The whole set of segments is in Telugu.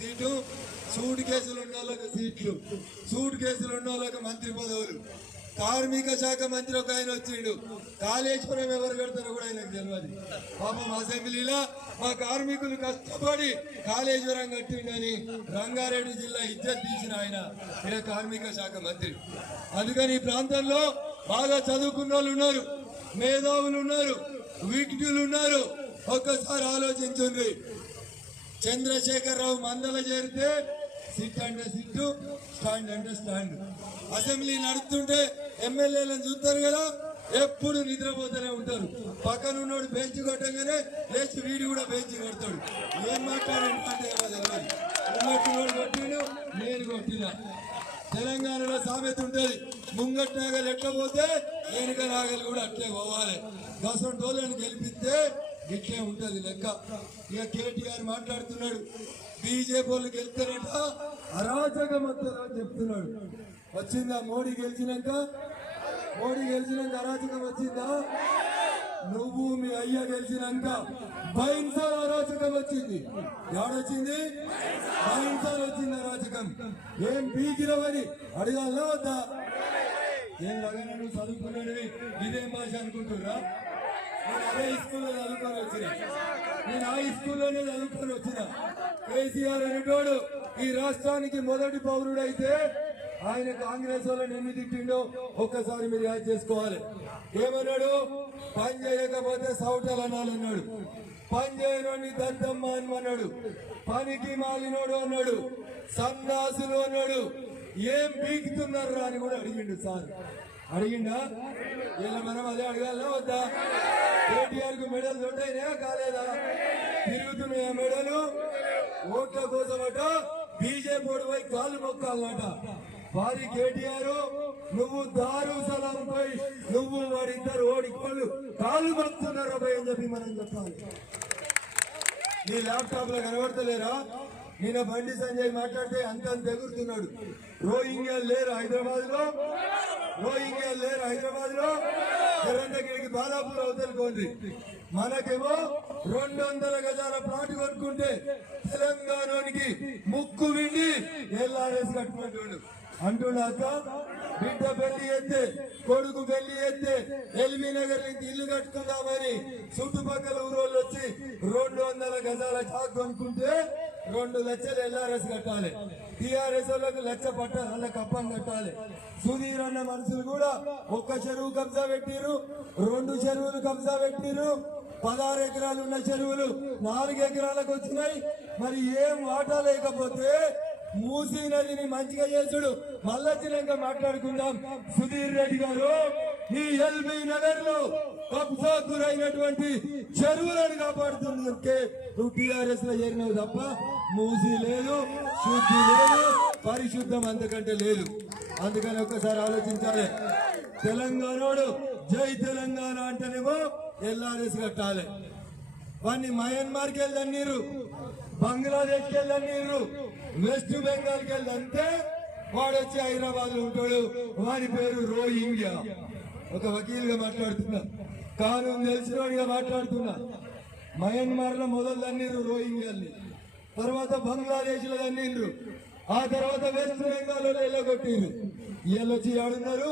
సీటు సూట్ కేసులు ఉన్న వాళ్ళకి సీట్లు, సూట్ కేసులు ఉన్న వాళ్ళకి మంత్రి పదవులు. కార్మిక శాఖ మంత్రి ఒక ఆయన వచ్చిండు, కాళేశ్వరం ఎవరు కడతారో కూడా ఆయనకు తెలియదు. పాపం అసెంబ్లీలో మా కార్మికులు కష్టపడి కాళేశ్వరం కట్టిండని రంగారెడ్డి జిల్లా ఇజ్జత్ తీసిన ఆయన ఇలా కార్మిక శాఖ మంత్రి. అందుకని ఈ ప్రాంతంలో బాగా చదువుకున్న వాళ్ళు ఉన్నారు, మేధావులు ఉన్నారు, విజ్ఞులు ఉన్నారు. ఒక్కసారి ఆలోచించండి. చంద్రశేఖరరావు మందల చేరితే సిట్ అంటే సిట్టు, స్టాండ్ అంటే స్టాండ్. అసెంబ్లీ నడుస్తుంటే ఎమ్మెల్యేలను చూస్తారు కదా, ఎప్పుడు నిద్రపోతూనే ఉంటారు. పక్కన ఉన్నోడు బెంచ్ కొట్టంగానే లేచి వీడి కూడా బెంచ్ కొడతాడు. ఏం మాట్లాడంటే ఉన్నట్టునోడు కొట్టిండు, నేను కొట్టినా. తెలంగాణలో సామెత ఉంటుంది, ముంగట్ నాగలు ఎట్లా పోతే వెనుక నాగలు కూడా అట్లే పోవాలి. గసంటోళ్ళని గెలిపిస్తే ఇట్లే ఉంటది లెక్క. ఇక కేటీఆర్ మాట్లాడుతున్నాడు, బీజేపీ వాళ్ళు గెలుస్తారట, అరాచకం వస్తారని చెప్తున్నాడు. వచ్చిందా మోడీ గెలిచినాక? మోడీ గెలిచినాక అరాచకం వచ్చిందా? నువ్వు మీ అయ్య గెలిచినాక బైన్సాల్ అరాచకం వచ్చింది. ఎవడొచ్చింది? బైన్సాల్ వచ్చింది అరాచకం. ఏం పీకిరవని అడగాలనా వద్దా? ఏం లగన నువ్వు చదువుకున్నాడు ఇదేం భాష అనుకుంటున్నా? నేను అదే స్కూల్లో చదువుకొని వచ్చిన, నేను ఆ స్కూల్లోనే చదువుకొని వచ్చిన. కేసీఆర్ అనేటోడు ఈ రాష్ట్రానికి మొదటి పౌరుడైతే ఆయన కాంగ్రెస్ వాళ్ళని ఎన్ని తిట్టిండో ఒక్కసారి మీరు యాద్ చేసుకోవాలి. ఏమన్నాడు? పని చేయకపోతే సౌటలు అనాలన్నాడు, పని చేయనోని దద్దమ్మ అన్నాడు, పనికి మాలినోడు అన్నాడు, సన్నాసులు అన్నాడు. ఏం పీకుతున్నారు అని కూడా అడిగిండు. సార్ అడిగిండా? ఇలా మనం అదే అడగాలనా వద్దా? కేటీఆర్ కు మెడల్ దొడ్డైనా కాలేదా? తిరుగుతున్నాయా మెడలు? ఓట్ల కోసమట బీజేపీ పోయి కాళ్ళు మొక్కాలన్నట. వారి కేటీఆర్ నువ్వు దారు సలాం పోయి నువ్వు వాడిద్దరు ఓడికోళ్ళు కాళ్ళు మొక్కుతున్నారు పోయి అని చెప్పి మనం చెప్పాలి. నీ ల్యాప్టాప్ లో కనబడతలేరా? నిన్న బండి సంజయ్ మాట్లాడితే అంత ఎగురుతున్నాడు. రోహింగ్యా లేరు హైదరాబాద్ లో, రోహింగ్యా లేరు హైదరాబాద్ లో. జరంతగిరికి బాలాపూర్ అవతలుకోండి. మనకేమో 200 గజాల ప్లాట్ కొనుక్కుంటే తెలంగాణకి ముక్కు విండి ఎల్ఆర్ఎస్ కట్టుకుంటుండు అంటున్నాక, బిడ్డ పెళ్లి ఎత్తే కొడుకు పెళ్లి ఎత్తే ఎల్బీ నగర్ నుంచి ఇల్లు కట్టుకుందామని చుట్టుపక్కల ఊరోళ్ళు వచ్చి 200 గజాల చాక్ కొనుక్కుంటే 2 లక్షలు ఎల్ఆర్ఎస్ కట్టాలి. టీఆర్ఎస్ వాళ్ళకు లక్ష పట్టాలి, వాళ్ళ కప్పం కట్టాలి. సుధీర్ అన్న మనుషులు కూడా ఒక్క చెరువు కబ్జా పెట్టిరు, 2 చెరువులు కబ్జా పెట్టిరు. 16 ఎకరాలు ఉన్న చెరువులు 4 ఎకరాలకు వచ్చినాయి. మరి ఏం వాటా లేకపోతే మూసీ నదిని మంచిగా చేసుడు మళ్ళొచ్చినాక మాట్లాడుకుందాం. సుధీర్ రెడ్డి గారు, ఈ ఎల్బీ నగర్ లో కబ్జా గురైనటువంటి చెరువులను కాపాడుతుంటే నువ్వు టీఆర్ఎస్ లో చేరినావు తప్ప మూసీ లేదు, శుద్ధి లేదు, పరిశుద్ధం అంతకంటే లేదు. అందుకని ఒక్కసారి ఆలోచించాలి. తెలంగాణోడు జై తెలంగాణ అంటేనేమో ఎల్ఆర్ఎస్ కట్టాలి. వాడిని మయన్మార్కి వెళ్ళన్నీరు, బంగ్లాదేశ్కి వెళ్ళన్నీరు, వెస్ట్ బెంగాల్కి వెళ్ళంటే వాడు వచ్చి హైదరాబాద్ లో ఉంటాడు. వాడి పేరు రోహింగ్యా. ఒక వకీలుగా మాట్లాడుతున్నా, కానూన్ తెలిసినోడిగా మాట్లాడుతున్నా. మయన్మార్ లో మొదలు తన్నీరు రోహింగ్యాల్ని, తర్వాత బంగ్లాదేశ్ లో తన్నీరు, ఆ తర్వాత వెస్ట్ బెంగాల్ లో ఎల్లగొట్టిరు. వీళ్ళు వచ్చి ఏడున్నారు?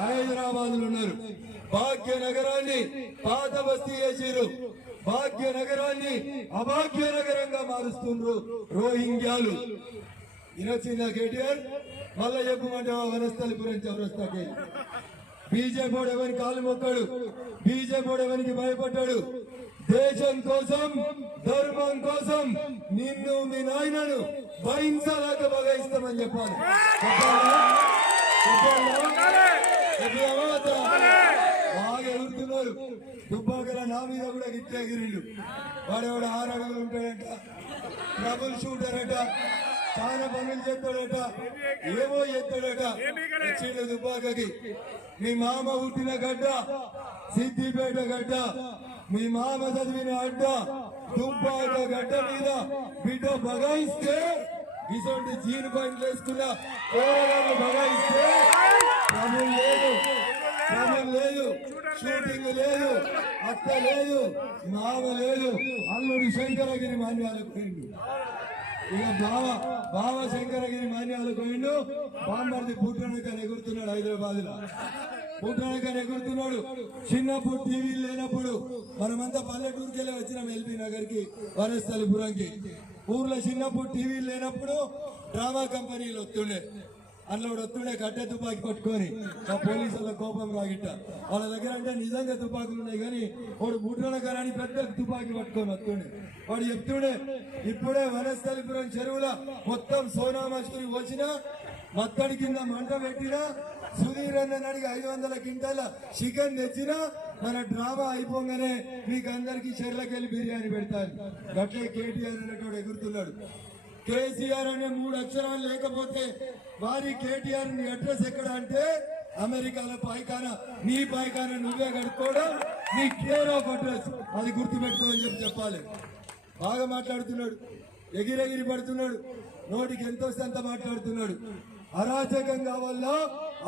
హైదరాబాద్ లో ఉన్నారు. భాగ్యనగరాన్ని పాత బస్తీ చేసిరు, భాగ్యనగరాన్ని అభాగ్యనగరంగా మారుస్తుండ్రు రోహింగ్యాలు. ఇనొచ్చిందా కేటీఆర్? మళ్ళా చెప్పమంటే వనస్థలిపురం చౌరస్తాకి. బీజేపీ ఎవరికి కాలు మొక్కాడు, బీజేపీ ఎవరికి భయపడ్డాడు. దేశం కోసం, ధర్మం కోసం నిన్ను మీ నాయనను భరించలేక బగాయిస్తామని చెప్పాలి. బాగా ఎగురుతున్నారు. దుబ్బాకల నా మీద కూడా గిట్టే ఎగిరిండు. వాడెవడు 6 అడుగులు ఉంటాడట, ట్రబుల్ షూటర్ అట, చాలా పనులు చేస్తాడట, ఏమో చేస్తాడట. వచ్చిండు దుబ్బాకకి. మీ మామ పుట్టిన గడ్డ సిద్దిపేట గడ్డ, మీ మామ చదివిన అడ్డ దుబ్బాక గడ్డ మీద బిడ్డ బగాయిస్తే, ఇటువంటి జీన్ పాయింట్లు వేసుకున్న బగాయిస్తే క్రమం లేదు, క్రమం లేదు. షూటింగ్ లేదు, అత్త లేదు, మామ లేదు, అల్లుడు శంకరగిరి మాన్యాలకు పోయిండు. ఇక బావ శంకరగిరి మాన్యాలకు పోయిండు. బామ్మర్ది పుట్టనకని ఎగురుతున్నాడు హైదరాబాద్ లో. పుట్టనకని ఎగురుతున్నాడు. చిన్నప్పుడు టీవీలు లేనప్పుడు మనమంతా పల్లెటూరుకి వెళ్ళి వచ్చినాం ఎల్బీ నగర్ కి, వనస్థలిపురంకి. ఊర్లో చిన్నప్పుడు టీవీలు లేనప్పుడు డ్రామా కంపెనీలు వస్తుండే. అందులో వస్తుండే కట్టె తుపాకి పట్టుకొని ఆ పోలీసుల కోపం రాగిట్ట. వాళ్ళ దగ్గర అంటే నిజంగా తుపాకులు ఉన్నాయి కానీ వాడు బుట్రనకరాని పెద్ద తుపాకి పట్టుకొని వస్తుండే. వాడు చెప్తుండే, ఇప్పుడే వనస్థలిపురం చెరువుల మొత్తం సోనా మసూరి వచ్చినా, మత్తడి కింద మంట పెట్టినా, సుధీర్ అన్న అడిగి 500 క్వింటాల చికెన్ తెచ్చినా, మన డ్రామా అయిపోగానే మీకు అందరికి చెర్లకెళ్ళి బిర్యానీ పెడతాను. గట్లే కేటీఆర్ అనేటోడు ఎగురుతున్నాడు. కేసీఆర్ అనే 3 అక్షరాలు లేకపోతే వారి కేటీఆర్ ని అడ్రస్ ఎక్కడ అంటే అమెరికాలో పాయిఖానా, నీ పాయిఖానా నువ్వే కడుక్కోవడం నీ కేర్ ఆఫ్ అడ్రస్, అది గుర్తుపెట్టుకో అని చెప్పాలి. బాగా మాట్లాడుతున్నాడు, ఎగిరెగిరి పడుతున్నాడు, నోటికి ఎంత వస్తే అంత మాట్లాడుతున్నాడు. అరాచకం కావాలా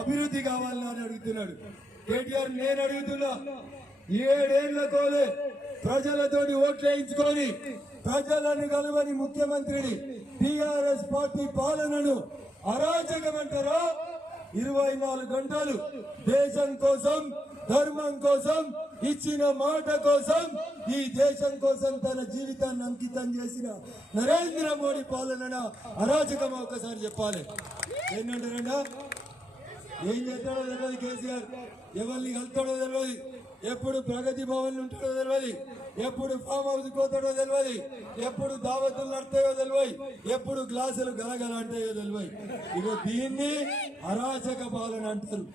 అభివృద్ధి కావాలా అని అడుగుతున్నాడు. కేటీఆర్ నేను అడుగుతున్నా, 7 ఏళ్ల కోలే ప్రజలతోటి ఓట్లు వేయించుకొని ప్రజలను కలవని ముఖ్యమంత్రిని, టిఆర్ఎస్ పార్టీ పాలనను అరాచకం అంటారా? 24 గంటలు దేశం కోసం, ధర్మం కోసం, ఇచ్చిన మాట కోసం, ఈ దేశం కోసం తన జీవితాన్ని అంకితం చేసిన నరేంద్ర మోడీ పాలన అరాచకం ఒక్కసారి చెప్పాలి. ఏంటంటారండా? ఏం చేస్తాడో తెలియదు కేసీఆర్, ఎవరిని కలుతాడో తెలియదు, ఎప్పుడు ప్రగతి భవన్ ఉంటాడో తెలియదు, ఎప్పుడు ఫామ్ హౌస్ పోతాడో తెలియదు, ఎప్పుడు దావతులు నడతాయో తెలియదు, ఎప్పుడు గ్లాసులు గలగల అంటాయో తెలియదు. ఇక దీన్ని అరాచక పాలన అంటారు.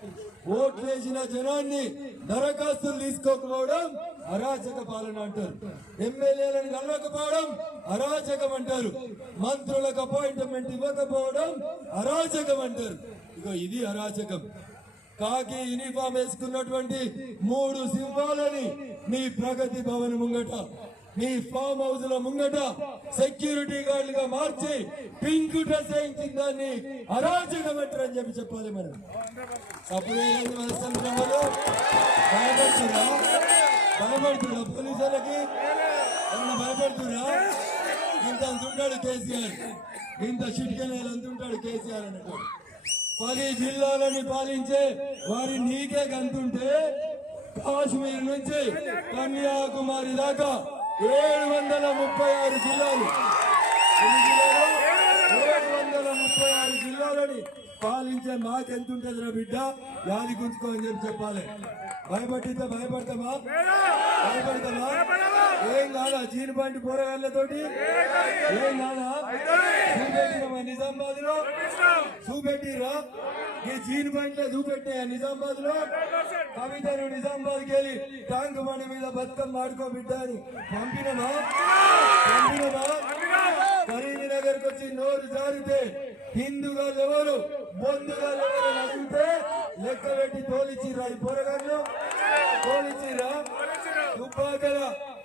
ఓట్లేసిన జనాన్ని దరఖాస్తులు తీసుకోకపోవడం అరాచక పాలన అంటారు. ఎమ్మెల్యేలను కలవకపోవడం అరాచకం అంటారు. మంత్రులకు అపాయింట్మెంట్ ఇవ్వకపోవడం అరాచకం అంటారు. ఇక ఇది అరాచకం. కాకి యూనిఫామ్ వేసుకున్నటువంటి 3 సింహాలని మీ ప్రగతి భవన్ ముంగట, మీ ఫామ్ హౌస్ లో ముంగట సెక్యూరిటీ గార్డులుగా మార్చి పింక్ డ్రెస్ వేయించిన దాన్ని అరాచకం అంటారని చెప్పి చెప్పాలి. మనం అప్పుడు భయపడుతున్నా పోలీసులకి, భయపడుతున్నా. ఇంత అంతుంటాడు కేసీఆర్, ఇంత చిట్కనేలు అంతుంటాడు కేసీఆర్ అన్నట్టు. 10 జిల్లాలని పాలించే వారి నీకే గంతుంటే, కాశ్మీర్ నుంచి కన్యాకుమారి దాకా 736 జిల్లాలు, 736 జిల్లాలని పాలించే మాకెంతుంటదిరా బిడ్డ, యాది గుంచుకో అని చెప్పి చెప్పాలి. భయపడితే భయపడతామా? ఏం కాదా? చీని పంటి పోరగాళ్ళతోటి ఏం కాదా? చూపెట్టినమా నిజామాబాద్ లో? చూపెట్టిరా? ఈ చీని పంట్లో చూపెట్టే నిజామాబాద్ లో కవితను నిజామాబాద్కి వెళ్ళి ట్యాంక్ బండి మీద బతుకమ్మ ఆడుకో బిడ్డ అని పంపినమా? కరీంనగర్కి వచ్చి నోరు జారితే హిందుగా ఎవరు, బొందుగా ఎవరు అడిగితే లెక్క పెట్టి తోలిచ్చిరా? ఈ పొరగాళ్ళు తోలిచ్చిరా? తుపాకల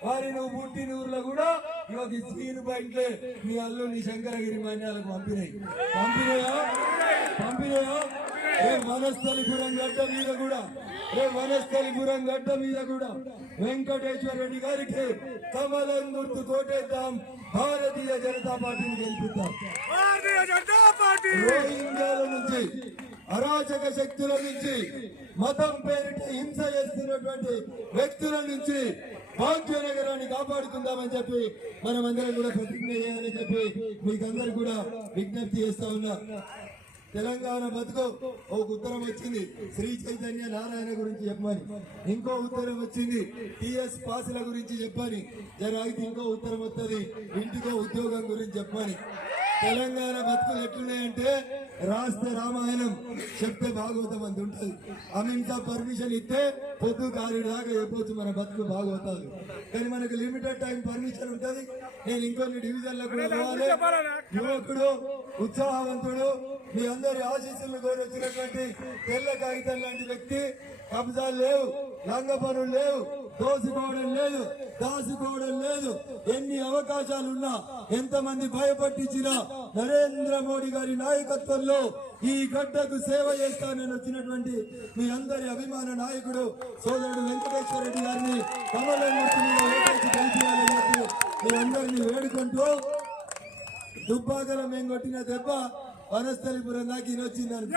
వారి నువ్వు పుట్టిన ఊర్లో కూడా ఇవాళ చీను బయటలే నీ అల్లు నీ శంకరగిరి మాన్యాలకు పంపినాయా? వనస్థలిపురం గడ్డ మీద కూడా వెంకటేశ్వర రెడ్డి గారికి కమలం గుర్తు కోటేద్దాం, భారతీయ జనతా పార్టీని గెలిపిద్దాం. రోహింగ్యాల నుంచి, అరాచక శక్తుల నుంచి, మతం పేరిట హింస చేస్తున్నటువంటి వ్యక్తుల నుంచి భాగ్యనగరాన్ని కాపాడుకుందామని చెప్పి మనమందరం కూడా ప్రతిజ్ఞ చేయాలని చెప్పి మీకందరూ కూడా విజ్ఞప్తి చేస్తా ఉన్నా. తెలంగాణ బతుకు ఒక ఉత్తరం వచ్చింది శ్రీ చైతన్య నారాయణ గురించి చెప్పమని, ఇంకో ఉత్తరం వచ్చింది టిఎస్ పాసుల గురించి చెప్పని, జరాయితీ ఇంకో ఉత్తరం వస్తుంది ఇంటికో ఉద్యోగం గురించి చెప్పని. తెలంగాణ బతుకులు ఎట్లున్నాయంటే రాస్తే రామాయణం, చెప్తే భాగవతం అంత ఉంటుంది. అమింసా పర్మిషన్ ఇస్తే పొద్దు కారుడు దాకా చెప్పొచ్చు మన బతుకు భాగవతాలు. కానీ మనకు లిమిటెడ్ టైం పర్మిషన్ ఉంటుంది. నేను ఇంకొన్ని డివిజన్లకు కూడా పోవాలి. యువకుడు, ఉత్సాహవంతుడు, మీ అందరి ఆశీస్సులను కోరి వచ్చినటువంటి తెల్ల కాగితం లాంటి వ్యక్తి, కబ్జాలు లేవు, లంగ పనులు లేవు, దోసుకోవడం లేదు, దాసుకోవడం లేదు. ఎన్ని అవకాశాలున్నా, ఎంతమంది భయపట్టించినా నరేంద్ర మోడీ గారి నాయకత్వంలో ఈ గడ్డకు సేవ చేస్తానని వచ్చినటువంటి మీ అందరి అభిమాన నాయకుడు సోదరుడు వెంకటేశ్వర రెడ్డి గారిని కమలం గుర్తు మీద ఓటేసి గెలిపించాలని చెప్పి మీ అందరినీ వేడుకుంటూ, దుబ్బాకలో మేము కొట్టిన దెబ్బ వనస్థలిపురం దాకా ఈయనొచ్చిందని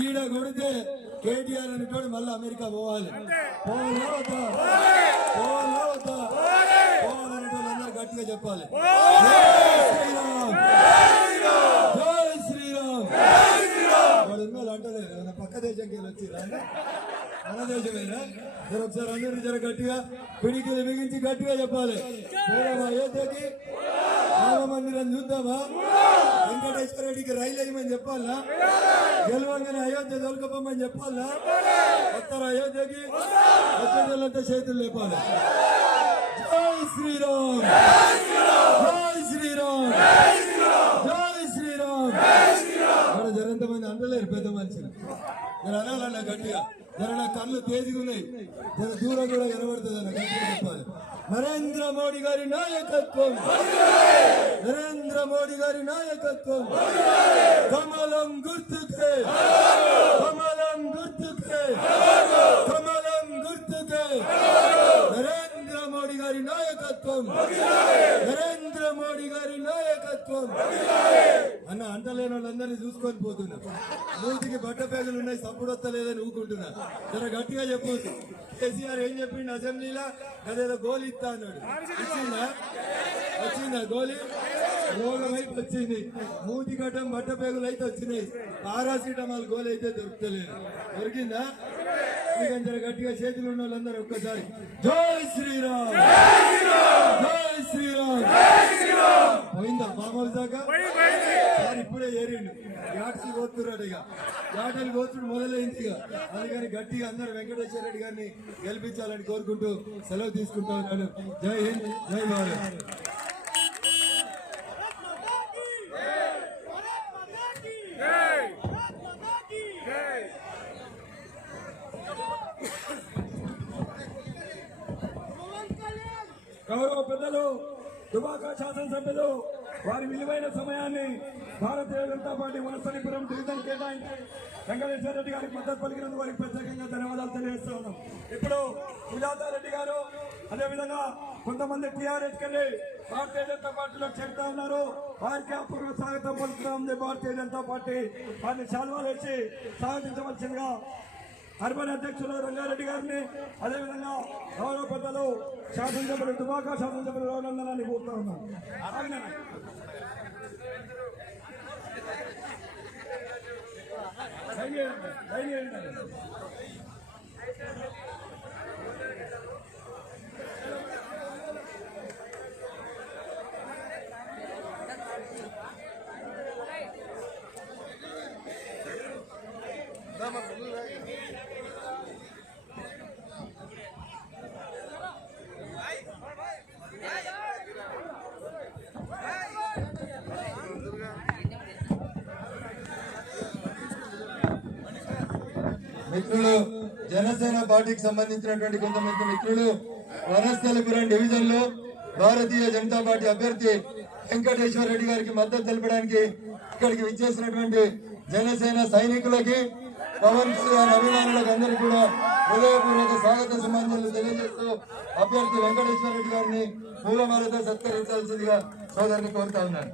ఈడ కొడితే కేటీఆర్ అనేటోడు మళ్ళీ అమెరికా పోవాలి. పోవాలనేటోళ్ళందరూ గట్టిగా చెప్పాలి, జై శ్రీరామ్. వాడు ఉన్నోళ్ళు అంటలేరు, పక్క దేశంకి వెళ్ళి వచ్చిరా, మన దేశమేనా? ఒకసారి అందరూ జర గట్టిగా పిడికిలు బిగించి గట్టిగా చెప్పాలి. అయోధ్యకి రామ మందిరం చూద్దామా? వెంకటేశ్వర రెడ్డికి రైలు వేయమని చెప్పాలా? గెలవంగానే అయోధ్య దొరకపోమని చెప్పాలా? వస్తారు అయోధ్యకి, వచ్చేటోళ్ళంతా చేతులు లేపాలి. జై శ్రీరామ్, జై శ్రీరామ్, జై శ్రీరామ్. ఇక్కడ జరంతమంది అంటలేరు పెద్ద మనుషులు, నేను అనాలన్నా గట్టిగా. జర నా కళ్ళు తేజీగా ఉన్నాయి, జర దూరం కూడా కనబడుతుంది అన్న గట్టిగా చెప్పాలి. నరేంద్ర మోడీ గారి నాయకత్వం, నరేంద్ర మోడీ గారి నాయకత్వం. కమలం గుర్తుకే, కమలం గుర్తుకే, కమలం గుర్తుకే. నరేంద్ర మోడీ గారి నాయకత్వం, నరేంద్ర మోడీ గారి నాయకత్వం. అన్న అంటలేని వాళ్ళందరినీ చూసుకొని పోతున్నా. మూతికి బట్ట పేగలు ఉన్నాయి, సప్పుడు వస్తలేదని ఊకుంటున్నా. జర గట్టిగా చెప్పొద్దు. కేసీఆర్ ఏం చెప్పిండు అసెంబ్లీలో? అదేదో గోలి ఇస్తా అన్నాడు. వచ్చిందా గోలి? రోగం అయితే వచ్చింది, మూతి గడ్డం బట్ట పేగులు అయితే వచ్చినాయి. పారాసిటమాల్ గోలి అయితే దొరుకుతలేదు. దొరికిందా? జర గట్టిగా చేతులు ఉన్న వాళ్ళందరూ ఒక్కసారి జై శ్రీరామ్, జై శ్రీరామ్. పోయిందా మామూలు దాకా? సార్ ఇప్పుడే ఏరిండు, యాటలు కోస్తున్నాడు. ఇక యాటలు కోతుడు మొదలైంది. ఇక అందుకని గట్టిగా అందరూ వెంకటేశ్వర రెడ్డి గారిని గెలిపించాలని కోరుకుంటూ సెలవు తీసుకుంటా ఉన్నాను. జై హింద్, జై భారత్. గౌరవ పెద్దలు, దుబాక శాసనసభ్యులు వారి విలువైన సమయాన్ని భారతీయ జనతా పార్టీ వనస్థలిపురం డివిజన్ కేటాయించి వెంకటేశ్వర రెడ్డి గారికి మద్దతు పలికినందుకు వారికి ప్రత్యేకంగా ధన్యవాదాలు తెలియజేస్తా ఉన్నాం. ఇప్పుడు సుజాతారెడ్డి గారు, అదేవిధంగా కొంతమంది టీఆర్ఎస్ కెళ్ళి భారతీయ జనతా పార్టీలో చేరుతా ఉన్నారు. వారికి అపూర్వ స్వాగతం పలుకుతుంది భారతీయ జనతా పార్టీ. వారిని శాల్వాలు వేసి స్వాగతించవలసిందిగా అర్బన్ అధ్యక్షులు రంగారెడ్డి గారిని, అదేవిధంగా గౌరవ పెద్దలు శాసనసభ్యులు దుబాక శాసనసభ్యులు రఘునందనాన్ని కోరుతా ఉన్నాను. మిత్రులు, జనసేన పార్టీకి సంబంధించినటువంటి కొంతమంది మిత్రులు వనస్థలిపురం డివిజన్ లో భారతీయ జనతా పార్టీ అభ్యర్థి వెంకటేశ్వర రెడ్డి గారికి మద్దతు తెలపడానికి ఇక్కడికి విచ్చేసినటువంటి జనసేన సైనికులకి, పవన్ కళ్యాణ్ అభిమానులకు అందరికీ కూడా హృదయపూర్వక స్వాగత సుమాంజలు తెలియజేస్తూ అభ్యర్థి వెంకటేశ్వర రెడ్డి గారిని పూలమాలతో సత్కరించాల్సిందిగా సోదరుని కోరుతా ఉన్నాను.